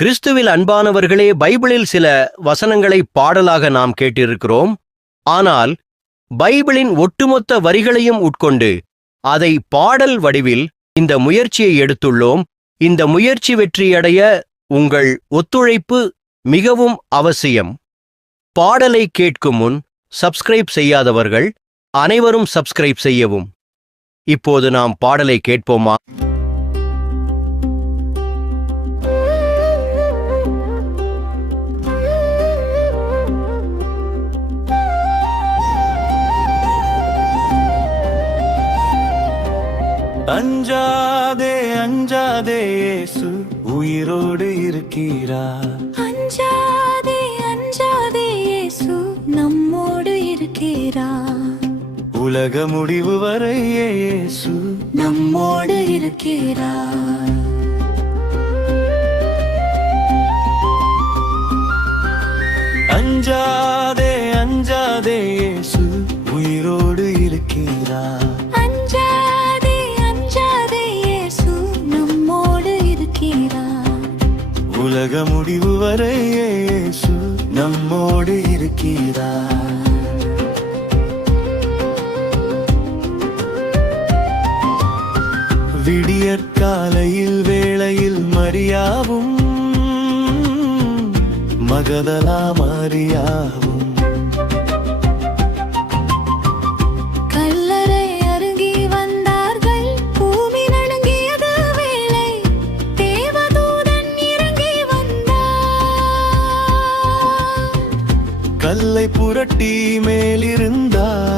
கிறிஸ்துவில் அன்பானவர்களே, பைபிளில் சில வசனங்களை பாடலாக நாம் கேட்டிருக்கிறோம். ஆனால் பைபிளின் ஒட்டுமொத்த வரிகளையும் உட்கொண்டு அதை பாடல் வடிவில் இந்த முயற்சியை எடுத்துள்ளோம். இந்த முயற்சி வெற்றியடைய உங்கள் ஒத்துழைப்பு மிகவும் அவசியம். பாடலை கேட்கும் முன் சப்ஸ்கிரைப் செய்யாதவர்கள் அனைவரும் சப்ஸ்கிரைப் செய்யவும். இப்போது நாம் பாடலை கேட்போமா? அஞ்சாதே அஞ்சாதே, இயேசு உயிரோடு இருக்கிறார். அஞ்சாதே அஞ்சாதே, இயேசு நம்மோடு இருக்கிறார். உலக முடிவு வரை இயேசு நம்மோடு இருக்கிறார். அஞ்சாதே அஞ்சாதே, இயேசு உயிரோடு இருக்கிறார். அஞ்சாதே அஞ்சாதே, இயேசு நம்மோடு இருக்கிறார். உலக முடிவு வரை இயேசு நம்மோடு இருக்கிறார். விடியற்காலையில் வேளையில் மரியாவும் மகதலா மரியாவும் கல்லறை அருகி வந்தார்கள். பூமி நடுங்கியது வேளை தேவதூதன் இறங்கி வந்தார். கல்லை புரட்டி மேலிருந்தார்.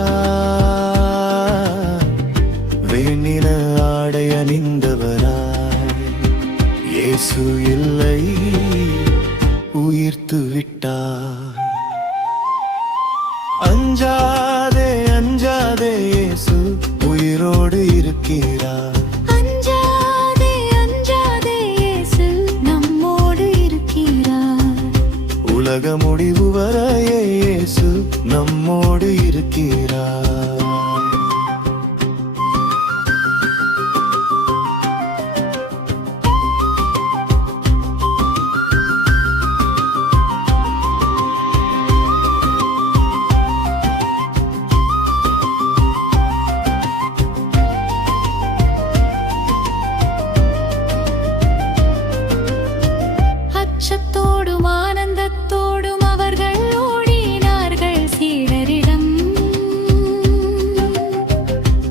வேணின ஆடை அணிந்தவராய் இயேசு இல்லை, உயிர்த்து விட்டார். அஞ்சாதே அஞ்சாதே, இயேசு உயிரோடு இருக்கிறார். அஞ்சாதே அஞ்சாதே, இயேசு நம்மோடு இருக்கிறார். உலக முடிவு வரை இயேசு நம்மோடு இருக்கிறார். அச்சத்தோடும் ஆனந்தத்தோடும் அவர்கள் ஓடினார்கள் சீடரிடம்.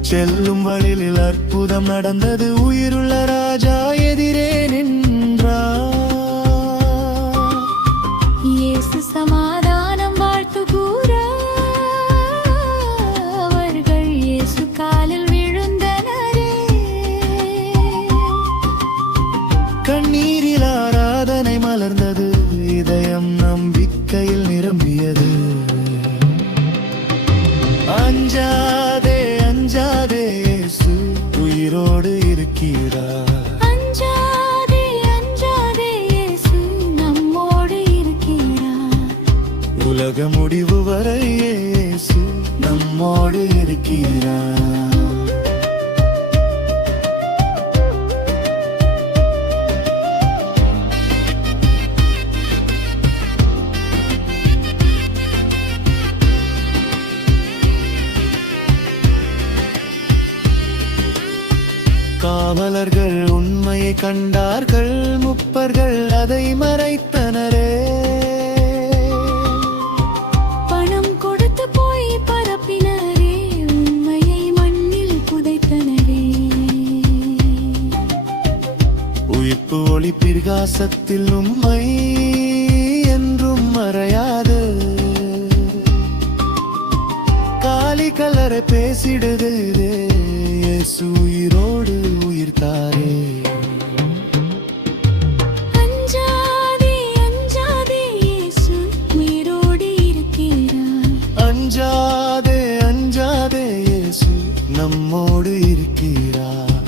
செல்லும் வழியில் அற்புதம் நடந்தது. உயிருள்ள ராஜா எதிரே நின்றார். இயேசு சமாதானம் வாழ்த்து கூற அவர்கள் இயேசு காலில் விழுந்தனரே. கண்ணீரில் ஆராதனை மலர்ந்தது. இதயம் நம்பிக்கையில் நிரம்பியது. அஞ்சாதே அஞ்சாதே, இயேசு உயிரோடு இருக்கிறார். அஞ்சாதே அஞ்சாதே, இயேசு நம்மோடு இருக்கிறார். உலக முடிவு வரை இயேசு நம்மோடு இருக்கிறார். காவலர்கள் உண்மையை கண்டார்கள். முப்பர்கள் அதை மறைத்தனரே. பணம் கொடுத்து போய் பரப்பினரே, உண்மையை மண்ணில் புதைத்தனரே. உயிர்ப்பு ஒளி பிரகாசத்தில் உண்மை என்றும் மறையாது. காலி கலரை பேசிடுதே, இயேசு உயிரோடு உயிர்த்தாரே. அஞ்சாதே அஞ்சாதே, இயேசு உயிரோடு இருக்கிறார். அஞ்சாதே அஞ்சாதே, இயேசு நம்மோடு இருக்கிறார்.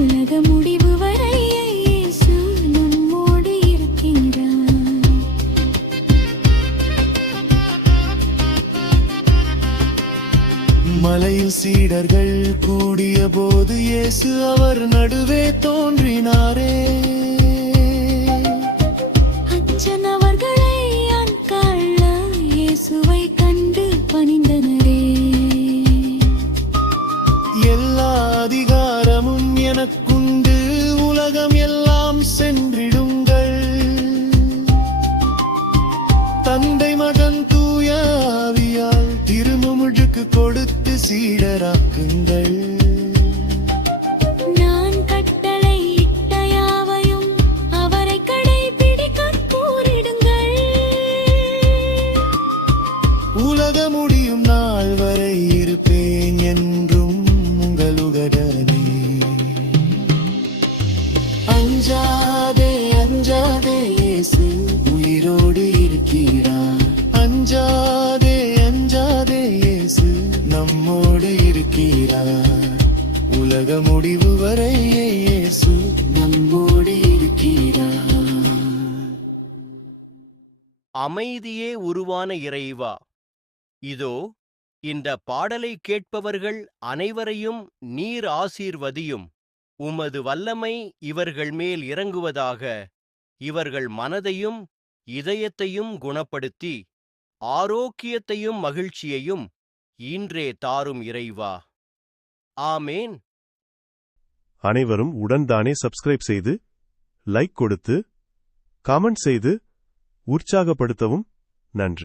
உலக முடிவு வரை இயேசு நம்மோடு இருக்கிறார். மலையில் சீடர்கள் கூடிய போது இயேசு அவர் நடுவே தோன்றினாரே. சீடராக்குங்கள். நான் கட்டளையிட்ட யாவையும் அவரை கடைபிடிக்கக் கூறிடுங்கள். உலக முடியும் நாள் வரை இருப்பேன் என்றும் உங்களுடனே. அஞ்சாதே அஞ்சாதே இயேசு உயிரோடு இருக்கிறார். அஞ்சாதே அஞ்சாதே இயேசு நம்மோடு இருக்கிறார். உலக முடிவு வரை இயேசு நம்மோடு இருக்கிறார். அமைதியே உருவான இறைவா, இதோ இந்த பாடலை கேட்பவர்கள் அனைவரையும் நீர் ஆசீர்வதியும். உமது வல்லமை இவர்கள் மேல் இறங்குவதாக. இவர்கள் மனதையும் இதயத்தையும் குணப்படுத்தி ஆரோக்கியத்தையும் மகிழ்ச்சியையும் இன்றே தாரும் இறைவா. ஆமேன். அனைவரும் உடன்தானே சப்ஸ்கிரைப் செய்து லைக் கொடுத்து கமெண்ட் செய்து உற்சாகப்படுத்தவும். நன்றி.